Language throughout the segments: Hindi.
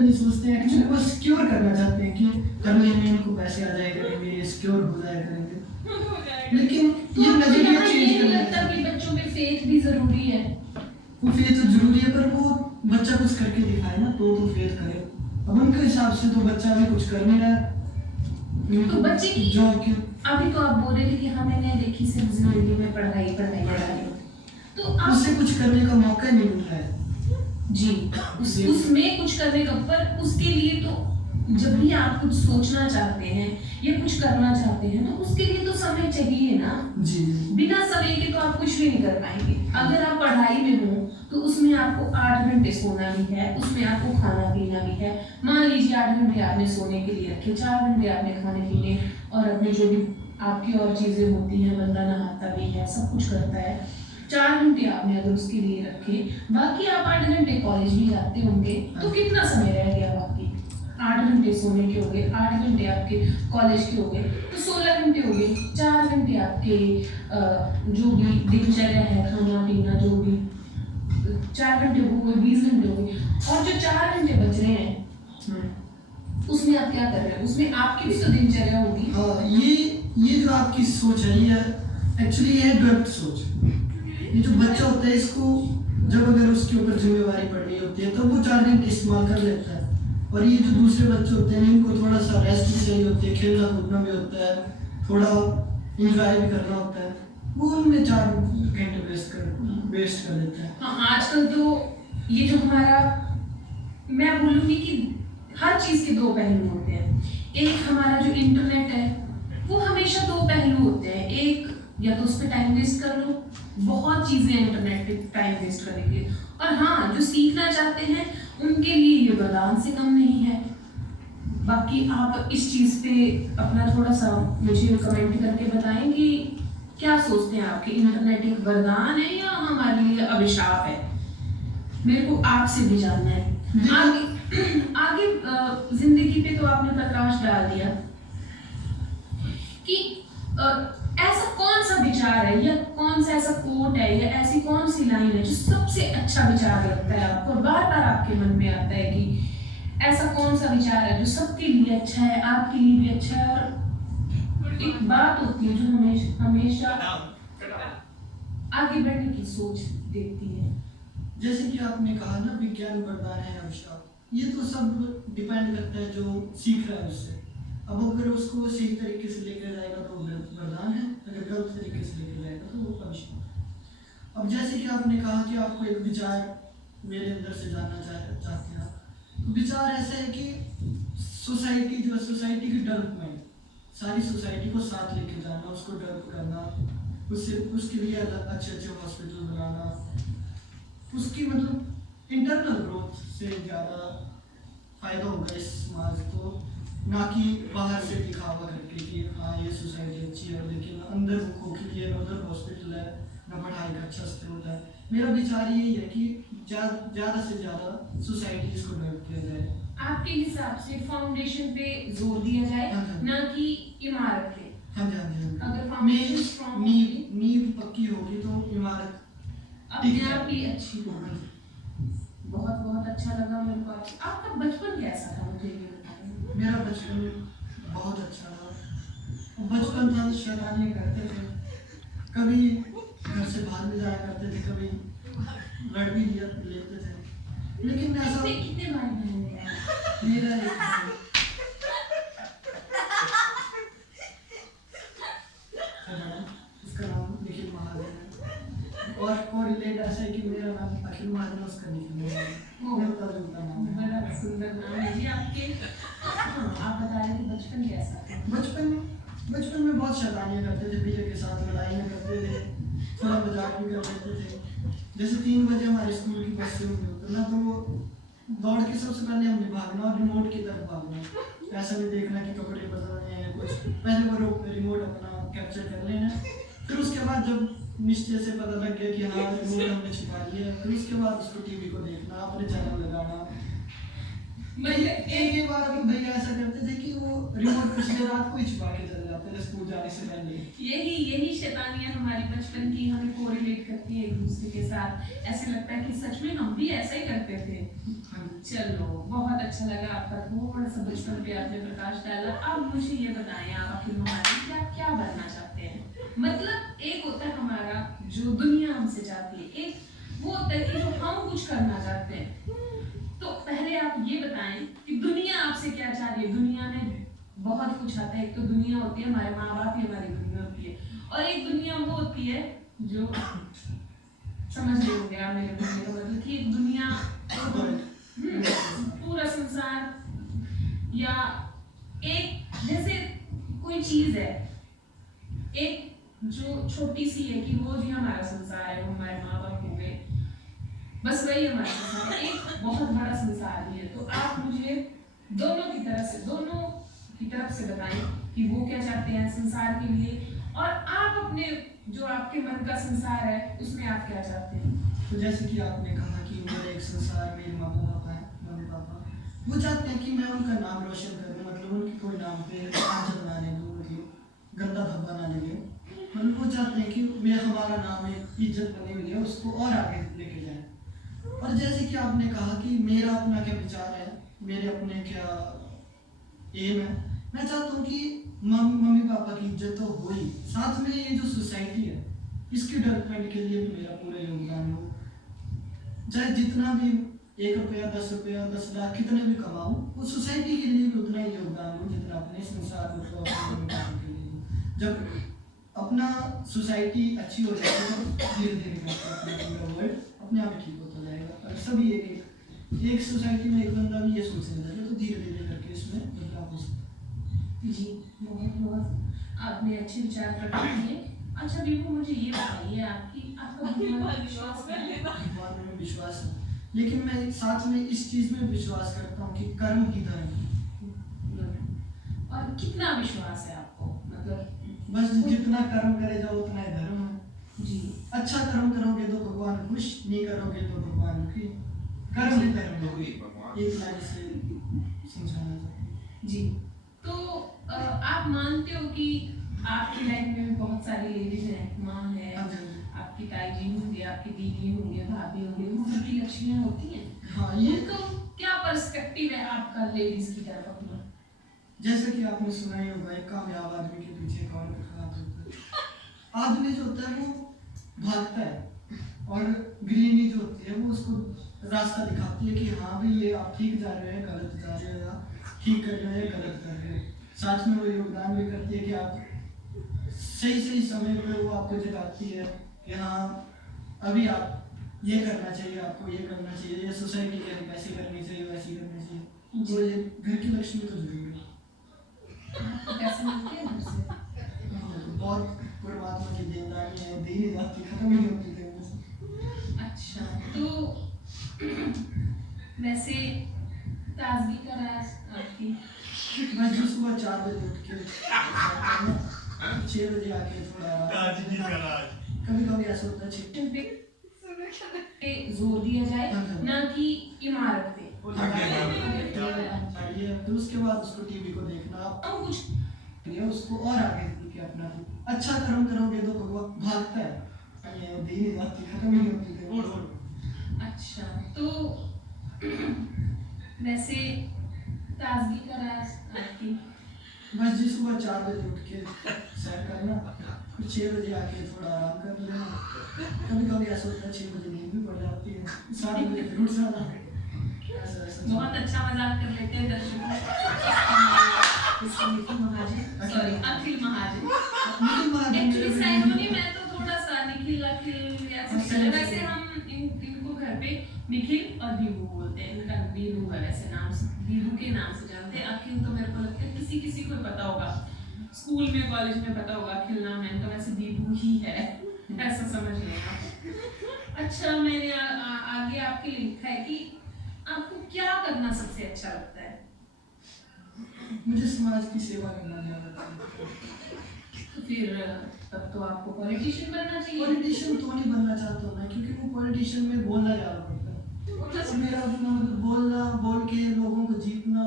नहीं सोचते हैं, एक्चुअली वो सिक्योर करना चाहते हैं कि करने में इनको पैसे आ जाए करेंगे, सिक्योर हो जाए करेंगे। लेकिन तो ये नजरिया ये चेंज नहीं करना लगता चाहिए। कि बच्चों में फेथ भी जरूरी है? वो फेथ तो जरूरी है, पर वो बच्चा कुछ करके दिखाए ना तो फेथ करे। अब उनके हिसाब से तो बच्चा भी कुछ कर नहीं रहा है। तो बच्चे की जो कि अभी तो आप बोल रहे थे कि हाँ मैंने देखी सिर्फ जिंदगी में पढ़ाई पढ़ाई पढ़ाई, तो आप उससे कुछ करने का मौका ही नहीं मिल रहा है जी उसमें कुछ करने का, पर उसके लिए तो जब भी आप कुछ सोचना चाहते हैं या कुछ करना चाहते हैं तो उसके लिए तो समय चाहिए ना जी। बिना समय के तो आप कुछ भी नहीं कर पाएंगे। अगर आप पढ़ाई में हो तो उसमें आपको 8 घंटे सोना भी है, उसमें आपको खाना पीना भी है। मान लीजिए 8 घंटे आपने सोने के लिए रखे, 4 घंटे आपने खाने पीने और अपने जो भी आपकी और चीजें होती हैं, बंदा नहाता भी है, सब कुछ करता है, 4 घंटे आपने अगर उसके लिए रखे, बाकी आप 8 घंटे कॉलेज भी जाते होंगे, तो कितना समय रह गया बाकी? 8 घंटे सोने के हो गए, 8 घंटे आपके कॉलेज के हो गए, तो 16 घंटे हो गए। 4 घंटे आपके जो भी दिनचर्या है, खाना पीना जो भी, 4 घंटे हो गए, 20 घंटे हो गए। और जो 4 घंटे बच रहे हैं उसमें आप क्या कर रहे हैं? उसमें आपकी भी तो दिनचर्या होगी। हाँ, ये जो आपकी सोच है ये एक्चुअली ये गलत सोच। ये जो बच्चा होता है इसको जब अगर उसके ऊपर जिम्मेवारी पड़नी होती है तो वो 4 घंटे इस्तेमाल कर लेता है। और ये जो दूसरे बच्चे होते हैं इनको थोड़ा सा रेस्ट भी चाहिए होती है, खेलना कूदना भी होता है, थोड़ा इंजॉय भी करना होता है, वो उनमें 4 घंटे वेस्ट कर देता है। हाँ, आजकल तो ये जो हमारा, मैं बोलूँगी कि हर चीज़ के 2 पहलू होते हैं। एक हमारा जो इंटरनेट है वो हमेशा 2 पहलू होते हैं। एक, या तो उस पर टाइम वेस्ट कर लो, बहुत चीज़ें इंटरनेट पे टाइम वेस्ट करेंगे, और हाँ जो सीखना चाहते हैं उनके लिए ये वरदान से कम नहीं है। बाकी आप इस चीज़ पे अपना थोड़ा सा मुझे कमेंट करके बताएं कि क्या सोचते हैं आपके, इंटरनेट एक वरदान है या हमारे लिए अभिशाप है? मेरे को आपसे भी जानना है। आगे जिंदगी पे तो आपने प्रकाश डाल दिया कि ऐसा कौन सा विचार है या कौन सा ऐसा कोट है या ऐसी कौन सी लाइन है जो सबसे अच्छा विचार लगता है आपको, बार बार आपके मन में आता है कि ऐसा कौन सा विचार है जो सबके लिए अच्छा है, आपके लिए भी अच्छा है? और एक बात होती है जो हमेशा आगे बढ़ने की सोच देती है। जैसे कि आपने कहा ना विज्ञान वरदान है अभिशाप, ये तो सब डिपेंड करता है जो सीख रहा है उससे। अब अगर उसको सही तरीके से लेकर जाएगा तो वरदान है, अगर गलत तरीके से लेकर जाएगा तो वो अभिशाप। अब जैसे कि आपने कहा कि आपको एक विचार मेरे अंदर से जानना चाहते हैं आप, तो विचार ऐसा है कि सोसाइटी की डेवलपमेंट, सारी सोसाइटी को साथ लेके जाना, उसको डेवलप करना, उसके लिए अच्छे अच्छे हॉस्पिटल बनाना, उसकी मतलब इंटरनल ग्रोथ से ज़्यादा फायदा होगा इस समाज को, ना कि बाहर से दिखावा करके कि हाँ ये सोसाइटी अच्छी है लेकिन अंदर वो खोखली है, उधर हॉस्पिटल है, ना पढ़ाई का अच्छा स्तर है। मेरा विचार यही है कि ज़्यादा से ज़्यादा सोसाइटी को डेवलप किया जाए। आपके हिसाब से फाउंडेशन पे जोर दिया जाए, ना कि इमारत पे? हाँ जी, हाँ जी। अगर फाउंडेशन स्ट्रांग, नींव पक्की होगी तो इमारत अपने आप ही अच्छी होगी। बहुत बहुत अच्छा लगा मेरे को। आपका बचपन कैसा था मुझे ये बताइए। मेरा बचपन बहुत अच्छा था। बचपन था शैतानियाँ करते थे, कभी घर से बाहर भी जाया करते थे, कभी लड़ भी लेते थे, लेकिन ऐसा कितने भाई बहन हैं? मेरा एक भाई, उसका नाम निखिल महाजन है, और कोरिलेट ऐसा है कि मेरा नाम अखिल महाजन, उसका निखिल मिलता जुलता नाम है। बड़ा सुंदर नाम है जी आपके। आप बता रहे थे बचपन कैसा था? बचपन में बहुत शैतानियाँ करते थे, भैया के साथ लड़ाइयाँ करते थे, थोड़ा मजाक भी कर लेते थे। जैसे 3 बजे हमारे स्कूल की बस से उतरना तो दौड़ के सबसे पहले हमने भागना और रिमोट की तरफ भागना, ऐसा नहीं देखना कि कपड़े बदलने हैं कुछ, पहले वो रिमोट अपना कैप्चर कर लेना। फिर उसके बाद जब निश्चय से पता लग गया कि हाँ रिमोट हमने छिपा लिया, फिर उसके बाद उसको टीवी को देखना, अपने चैनल लगाना। एक बार भैया ऐसा करते थे कि वो रिमोट पिछले रात को ही छुपा के चले जाते थे स्कूल जाने से पहले। यही शैतानियां हमारी बचपन की हमें कोरिलेट करती है एक दूसरे के साथ। ऐसे लगता है कि सच में हम भी ऐसा ही करते थे। चलो बहुत अच्छा लगा, आपका थोड़ा सा बचपन पे आपने प्रकाश डाला। अब मुझे ये बताएं, आप अखिल महाजन क्या क्या बनना चाहते हैं? मतलब एक होता है हमारा जो दुनिया हमसे चाहती है, एक वो होता है कि जो हम कुछ करना चाहते हैं। तो पहले आप ये बताएं कि दुनिया आपसे क्या चाह रही है। दुनिया में बहुत कुछ आता है। एक तो दुनिया होती है हमारे माँ बाप ही हमारी दुनिया होती है, और एक दुनिया वो होती है जो समझ रहे होंगे आप मेरे बोलने का मतलब कि एक दुनिया पूरा संसार, या एक जैसे कोई चीज है एक जो छोटी सी है कि वो जो हमारा संसार है, वो हमारे माँ बाप हो गए, बस वही हमारा संसार है। एक बहुत बड़ा संसार भी है। तो आप मुझे दोनों की तरफ से बताएं कि वो क्या चाहते हैं संसार के लिए, और आप अपने जो आपके मन का संसार है उसमें आप क्या चाहते हैं। तो जैसे कि आपने कहा कि मेरा एक संसार, मेरे मम्मी पापा वो चाहते हैं कि मैं उनका नाम रोशन करूं, मतलब उनके कोई नाम पे आंचल ना लगे, मतलब गंदा धब्बा ना लगे। मतलब वो चाहते हैं कि मैं हमारा नाम एक इज्जत बनी हुई है उसको और आगे लेके जाए। और जैसे कि आपने कहा कि मेरा अपना क्या विचार है, मेरे अपने क्या एम है, मैं चाहता हूँ कि मम्मी पापा की इज्जत तो हो ही, साथ में ये जो सोसाइटी है इसके डेवलपमेंट के लिए भी मेरा पूरा योगदान हो। चाहे जितना भी 1 रुपया 10 रुपया 10 लाख कितने भी कमाऊं, वो सोसाइटी के लिए भी उतना ही योगदान हो जितना अपने संसार में के लिए। जब अपना सोसाइटी अच्छी हो जाएगी तो धीरे धीरे अपना वर्ल्ड अपने आप ठीक होता जाएगा। और सभी एक सोसाइटी में एक बंदा भी ये सोचने लगे तो धीरे धीरे करके इसमें बदलाव हो सकता है। जी बहुत आपने अच्छे विचार प्रकट किए। अच्छा विभू, मुझे ये बताइए आपका भगवान में विश्वास है? भगवान में विश्वास है, लेकिन मैं साथ में इस चीज में विश्वास करता हूँ कि कर्म ही धर्म है। और कितना विश्वास है आपको? मतलब बस जितना कर्म करे जाओ उतना ही धर्म है जी। अच्छा कर्म करोगे तो भगवान खुश, नहीं करोगे तो भगवान दुखी। कर्म ही धर्म है, एक लाइन से समझाना चाहता जी। तो आप मानते हो कि आपकी लाइफ में भी बहुत सारी लेडीज हैं, माँ है, आपकी ताई जी होंगे, आपकी दीदी होंगे, भाभी होंगे, वो घर की लक्ष्मियाँ होती हैं। हाँ, ये तो क्या पर्सपेक्टिव है आपका लेडीज की तरफ अपना? जैसे कि आपने सुना ही होगा, एक कामयाब आदमी के पीछे एक औरत का हाथ होता है। आदमी जो होता है वो भागता है और गृहिणी जो होती है वो उसको रास्ता दिखाती है कि हाँ भाई ये आप ठीक जा रहे हैं, गलत जा रहे हैं, या ठीक कर रहे हैं, गलत कर रहे हैं। साथ में वो योगदान भी करती है कि आप सही समय पे वो आपको जगाती है कि हाँ अभी आप ये करना चाहिए, आपको ये करना चाहिए, ये सोसाइटी के लिए ऐसी करनी चाहिए, वैसी करनी चाहिए। तो ये घर की लक्ष्मी तो जरूरी है। कैसे मिलती है घर से? बहुत परमात्मा की देनदारी है, दी नहीं जाती, खत्म ही नहीं होती देने से। अच्छा, तो वैसे ताजगी का राज आपकी? मैं जो सुबह 4 बजे उठ के 6 बजे आके थोड़ा कभी कभी ऐसा होता है पे जोर दिया जाए, ना कि इमारत पे। फिर उसके बाद उसको टीवी को देखना, अब कुछ उसको और आगे लेके अपना अच्छा कर्म करोगे तो भगवान भागता है, ये दी नहीं जाती, खत्म ही नहीं होती। अच्छा, तो वैसे ताजगी का राज आपकी? बस जी सुबह 4 बजे उठ के सैर करना, फिर 6 बजे आके थोड़ा आराम कर लेना। कभी कभी ऐसा होता है 6 बजे नींद भी पड़ जाती है, 7 बजे फिर उठ जाना। बहुत अच्छा मजाक कर लेते हैं दर्शकों। निखिल महाजन, सॉरी अखिल महाजन। एक्चुअली सैरोनी में तो थोड़ा सा निखिल अखिल वैसे हम इनको घर पे निखिल और दीबू बोलते हैं। इनका दीबू है वैसे नाम से, दीबू के नाम से जानते हैं। अखिल तो मेरे को लगता है किसी को पता होगा, स्कूल में कॉलेज में पता होगा अखिल नाम है, तो वैसे दीबू ही है, ऐसा समझ लेना। अच्छा, मैंने आगे आपके लिखा है कि आपको क्या करना सबसे अच्छा लगता है? मुझे समाज की सेवा करना ज्यादा पसंद है। तो फिर तब तो आपको पॉलिटिशियन बनना चाहिए। पॉलिटिशियन तो नहीं बनना चाहता हूँ मैं, क्योंकि वो पॉलिटिशियन में बोलना ज्यादा पड़ता है। मेरा अपना मतलब बोल के लोगों को जीतना,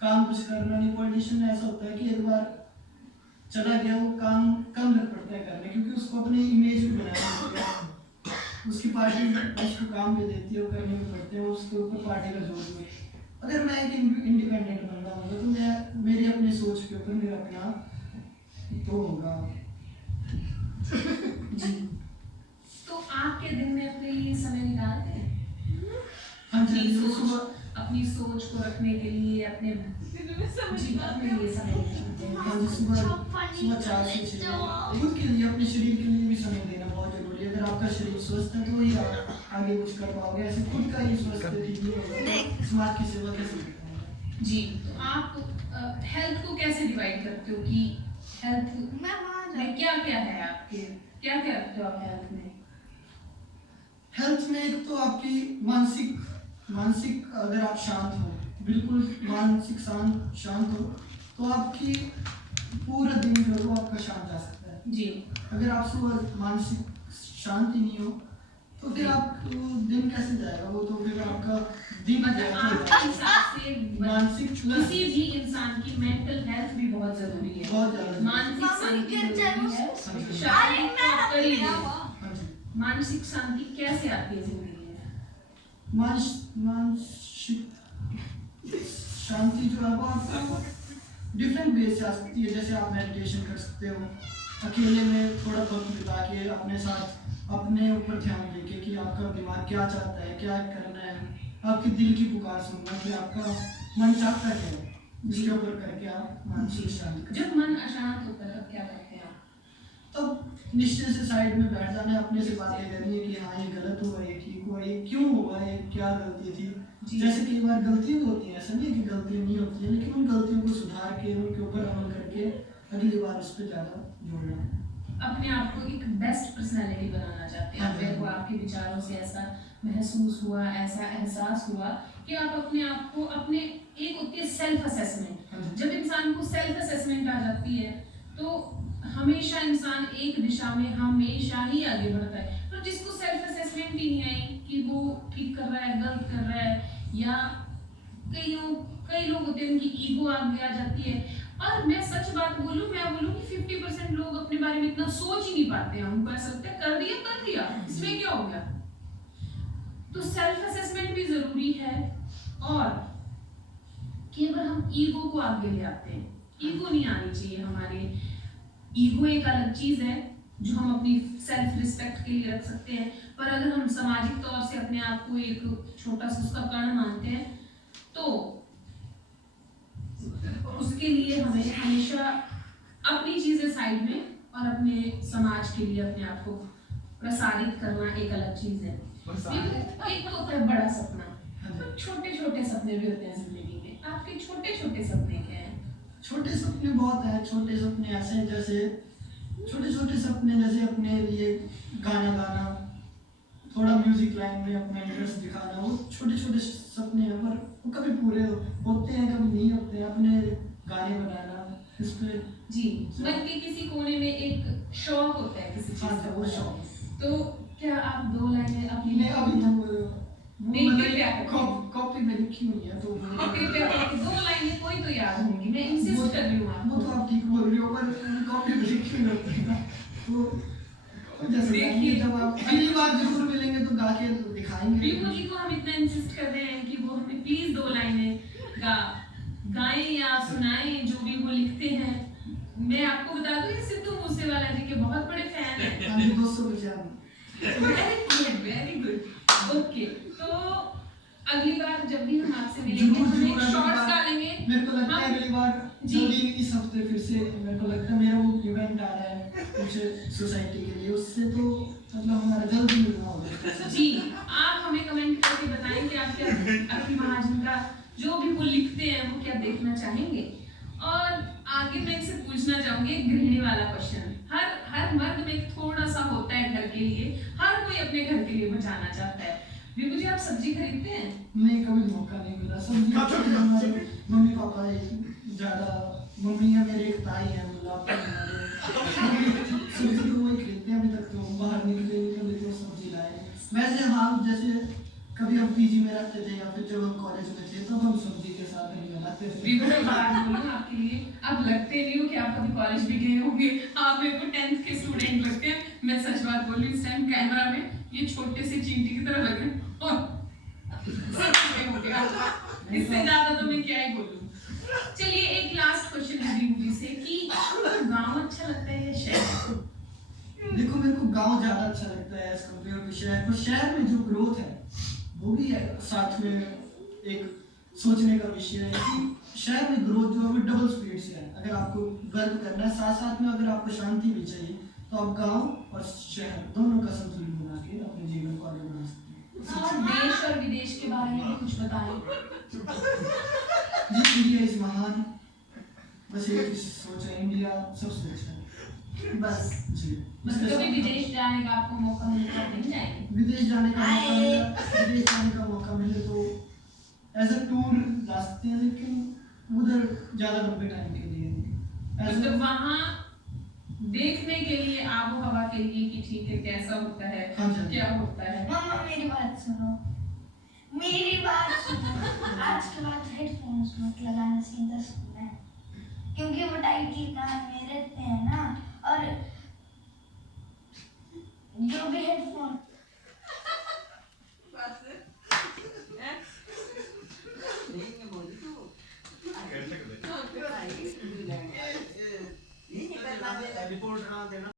काम कुछ करना नहीं। पॉलिटिशियन में ऐसा होता है कि एक बार चला गया वो काम कम लग पड़ता है करने, क्योंकि उसको अपनी इमेज भी बनानी होती है। उसकी पार्टी उसको काम भी देती है, वो करने भी पड़ते हैं, उसके ऊपर पार्टी का जोर भी है। अगर मैं एक इंडिपेंडेंट बंदा हूँ तो मैं मेरी अपनी सोच के ऊपर मेरा अपना तो होगा। जी, तो आपके दिन में अपने लिए समय निकालते हैं हाँ जी, अपनी सुबह सोच, अपनी सोच को रखने के लिए, अपने जी अपने लिए समय निकालते हैं? हाँ जी, सुबह 4 से 6 खुद के लिए, अपने शरीर के लिए भी समय देना बहुत जरूरी है। अगर आपका शरीर स्वस्थ है तो ही आप आगे कुछ कर पाओगे, ऐसे खुद का ही स्वस्थ ठीक नहीं होगा तो समाज की सेवा कैसे कर पाओगे। जी, तो आप हेल्थ को कैसे डिवाइड करते हो कि हेल्थ में क्या क्या है आपके, क्या क्या रखते हो आप हेल्थ में? हेल्थ में एक तो आपकी मानसिक अगर आप शांत हो, बिल्कुल मानसिक शांत हो तो आपकी पूरा दिन जो है वो आपका शांत जा सकता है। जी, अगर आप सुबह मानसिक शांति नहीं हो तो फिर आप दिन कैसे जाएगा, वो तो फिर आपका दिन मतलब आपके हिसाब से मानसिक किसी भी इंसान की मेंटल हेल्थ भी बहुत जरूरी है, बहुत ज्यादा मानसिक शांति जरूरी है, हाँ। शारीरिक तो आप कर ही लीजिए। हाँ जी, मानसिक शांति कैसे आती है जिंदगी में? मानसिक शांति जो है वो आपको डिफरेंट वे से आ सकती है। जैसे आप मेडिटेशन कर सकते हो, अकेले में थोड़ा वक्त बिता के अपने साथ अपने ऊपर ध्यान देके कि आपका दिमाग क्या चाहता है, क्या करना है, आपके दिल की पुकार सुनना कि आपका मन चाहता क्या है, इसके ऊपर करके आप मानसिक शांति। जब मन अशांत होता है तब क्या करते हैं आप? तब निश्चय से साइड में बैठ जाना है, अपने से बातें करनी है कि हाँ ये गलत हुआ, ये ठीक हुआ, ये क्यों हुआ, ये क्या गलती थी। जैसे कई बार गलतियां भी होती हैं, ऐसा नहीं है कि गलतियां नहीं होती हैं, लेकिन उन गलतियों को सुधार के उनके ऊपर अमल करके अगली बार उस पर ज़्यादा जोड़ना। अपने आप को एक बेस्ट पर्सनालिटी बनाना चाहते हैं, मेरे को आपके विचारों से ऐसा महसूस हुआ, ऐसा एहसास हुआ कि आप अपने आप को अपने एक होती है सेल्फ असेसमेंट। जब इंसान को सेल्फ असेसमेंट आ जाती है तो हमेशा इंसान एक दिशा में हमेशा ही आगे बढ़ता है। पर जिसको सेल्फ असेसमेंट ही नहीं आई कि वो ठीक कर रहा है, गलत कर रहा है, या कई लोग होते हैं उनकी ईगो आगे आ जाती है। और मैं सच बात बोलूं, मैं बोलूं कि 50% लोग अपने बारे में इतना सोच ही नहीं पाते हैं, उनको ऐसा लगता है कर दिया इसमें क्या हो गया। तो सेल्फ असेसमेंट भी जरूरी है, और केवल हम ईगो को आगे ले आते हैं, ईगो नहीं आनी चाहिए हमारे। ईगो एक अलग चीज है जो हम अपनी सेल्फ रिस्पेक्ट के लिए रख सकते हैं, पर अगर हम सामाजिक तौर से अपने आप को एक छोटा सा उसका कण मानते हैं तो उसके लिए हमें हमेशा अपनी चीजें साइड में और अपने समाज के लिए अपने आप को प्रसारित करना एक अलग चीज है। एक तो होता है बड़ा सपना, छोटे छोटे सपने भी होते हैं जिंदगी में। आपके छोटे छोटे सपने क्या हैं? छोटे सपने बहुत हैं। छोटे सपने ऐसे हैं जैसे छोटे सपने जैसे अपने लिए गाना गाना, थोड़ा म्यूजिक लाइन में अपना इंटरेस्ट दिखाना, वो छोटे सपने हैं, पर वो कभी पूरे होते हैं कभी नहीं होते हैं। अपने गाने बनाना, इस पे जी, मन के किसी कोने में एक शौक होता है किसी चीज का, वो शौक। तो क्या आप 2 लाइनें अपनी नहीं अभी तो कॉपी में लिखी हुई है, तो 2 लाइनें कोई तो याद होंगी, मैं इंसिस्ट कर रही हूँ वो तो आप ठीक बोल रही हो, पर कॉपी में लिखी हुई होती है ना, तो जैसे देखिए, जब आप अगली बार जरूर मिलेंगे तो गा के दिखाएंगे। रिपू जी को हम इतना इंसिस्ट कर रहे हैं कि वो हमें प्लीज 2 लाइनें गाएं या सुनाएं जो भी वो लिखते हैं। मैं आपको बता दूं, ये सिद्धू मूसेवाला जी के बहुत बड़े फैन हैं। हाँ जी, 200 बजे वेरी गुड। ओके, तो अगली बार जब भी हम आपसे मिलेंगे हम एक शॉर्ट्स डालेंगे। मेरे को लगता है अगली बार जल्दी इस हफ्ते फिर से मेरे को लगता है मेरा वो इवेंट आ रहा है कुछ सोसाइटी के लिए, उससे तो मतलब हमारा जल्दी मिलना होगा। जी, आप हमें कमेंट करके बताएं कि आप क्या अखिल महाजन का जो भी वो लिखते हैं वो क्या देखना चाहेंगे। और आगे मैं इनसे पूछना चाहूंगी गृहिणी वाला क्वेश्चन। हर मर्द में थोड़ा सा होता है घर के लिए, हर कोई अपने घर के लिए बचाना चाहता है। विभू जी, आप सब्जी खरीदते हैं? नहीं, कभी मौका नहीं मिला। सब्जी हमारे मम्मी पापा ज्यादा, मम्मी है मेरे, एक ताई है, सब्जी तो वही खरीदते हैं। अभी तक तो बाहर निकले कभी तो सब्जी लाए। वैसे हाँ, जैसे कभी हम पीजी में रहते थे या फिर जब हम कॉलेज में थे तब हम सब्जी के साथ नहीं बनाते थे। विभू मैं बात बोलूं आपके लिए, आप लगते नहीं हो कि आप कभी कॉलेज भी गए होंगे, आप मेरे को 10th के स्टूडेंट लगते हैं। मैं सच बात बोल रही हूँ इस टाइम कैमरा में ये छोटे से चींटी की तरह लगे और हो गया। इससे ज्यादा तो मैं क्या ही बोलूं। चलिए एक लास्ट क्वेश्चन दीदी से कि आपको गांव अच्छा लगता है या शहर? देखो मेरे को गांव ज़्यादा अच्छा लगता है एज कम्पेयर टू शहर। पर शहर में जो ग्रोथ है वो भी है साथ में एक सोचने का विषय है कि शहर में ग्रोथ जो है वो डबल स्पीड से है। अगर आपको वर्क करना है साथ साथ में अगर आपको शांति भी चाहिए तो आप गांव और शहर दोनों का संतुलन बना के अपने जीवन को आगे बढ़ा सकते हैं। और देश और विदेश के बारे में भी कुछ बताएं। जी इंडिया इज महान, बस एक ही सोच है, इंडिया सबसे अच्छा है बस जी। मतलब कभी विदेश जाने का आपको मौका मिलता नहीं जाएंगे? विदेश जाने का मौका मिले, विदेश जाने का मौका मिले तो एज अ टूर जा सकते हैं, लेकिन उधर ज़्यादा लंबे टाइम के लिए मतलब वहाँ देखने के लिए, आबो हवा के लिए कि ठीक है कैसा होता है, हाँ जी। क्या होता है। मम्मा मेरी बात सुनो, मेरी बात सुनो। आज के बाद हेडफोन्स मत लगाना, सीधा सुनना है, क्योंकि वो टाइटली कान में रहते हैं ना। और जो भी हेडफोन रिपोर्ट ना देना।